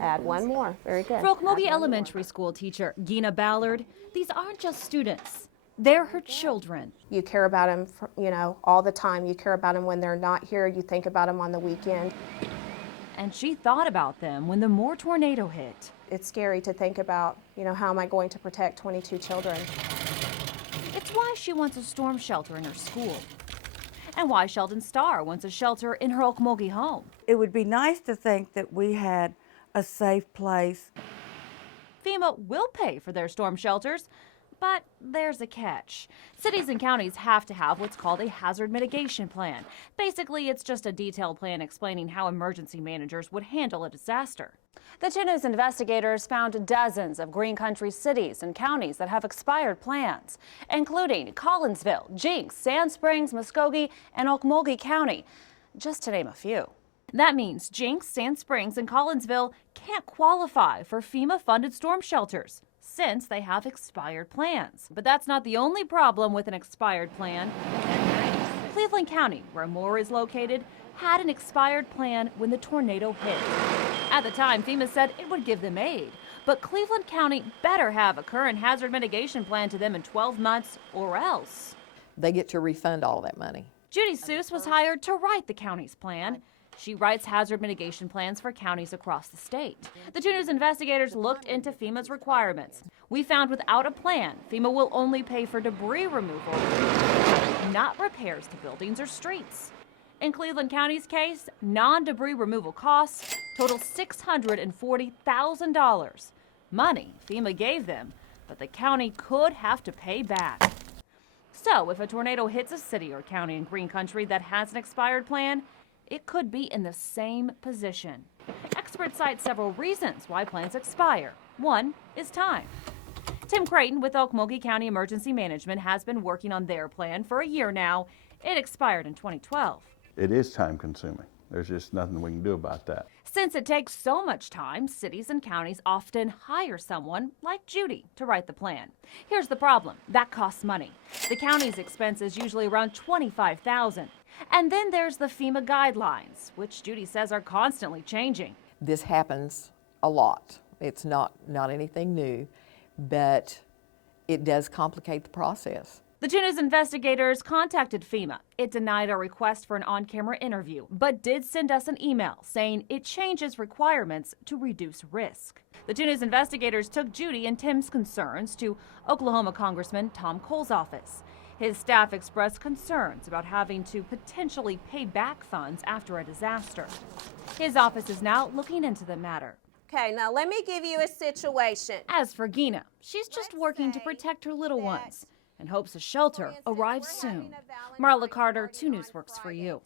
Add one more. Very good. For Okmulgee Add one Elementary School teacher Gina Ballard, these aren't just students. They're her children. You care about them, all the time. You care about them when they're not here. You think about them on the weekend. And she thought about them when the Moore tornado hit. It's scary to think about, how am I going to protect 22 children? It's why she wants a storm shelter in her school. And why Sheldon Starr wants a shelter in her Okmulgee home. It would be nice to think that we had a safe place. FEMA will pay for their storm shelters, but there's a catch. Cities and counties have to have what's called a hazard mitigation plan. Basically, it's just a detailed plan explaining how emergency managers would handle a disaster. The 2 News investigators found dozens of Green Country cities and counties that have expired plans, including Collinsville, Jinx, Sand Springs, Muskogee, and Okmulgee County, just to name a few. That means Jinx, Sand Springs, and Collinsville can't qualify for FEMA-funded storm shelters since they have expired plans. But that's not the only problem with an expired plan. Cleveland County, where Moore is located, had an expired plan when the tornado hit. At the time, FEMA said it would give them aid, but Cleveland County better have a current hazard mitigation plan to them in 12 months or else. They get to refund all that money. Judy Seuss was hired to write the county's plan. She writes hazard mitigation plans for counties across the state. The 2 News investigators looked into FEMA's requirements. We found without a plan, FEMA will only pay for debris removal, not repairs to buildings or streets. In Cleveland County's case, non-debris removal costs total $640,000. Money FEMA gave them, but the county could have to pay back. So if a tornado hits a city or county in Green Country that has an expired plan, it could be in the same position. Experts cite several reasons why plans expire. One is time. Tim Creighton with Okmulgee County Emergency Management has been working on their plan for a year now. It expired in 2012. It is time consuming. There's just nothing we can do about that. Since it takes so much time, cities and counties often hire someone like Judy to write the plan. Here's the problem. That costs money. The county's expense is usually around $25,000. And then there's the FEMA guidelines, which Judy says are constantly changing. This happens a lot. It's not anything new, but it does complicate the process. The 2 News investigators contacted FEMA. It denied our request for an on-camera interview, but did send us an email saying it changes requirements to reduce risk. The 2 News investigators took Judy and Tim's concerns to Oklahoma Congressman Tom Cole's office. His staff expressed concerns about having to potentially pay back funds after a disaster. His office is now looking into the matter. Okay, now let me give you a situation. As for Gina, she's just working to protect her little ones and hopes a shelter arrives soon. Marla Carter, 2 News works for you.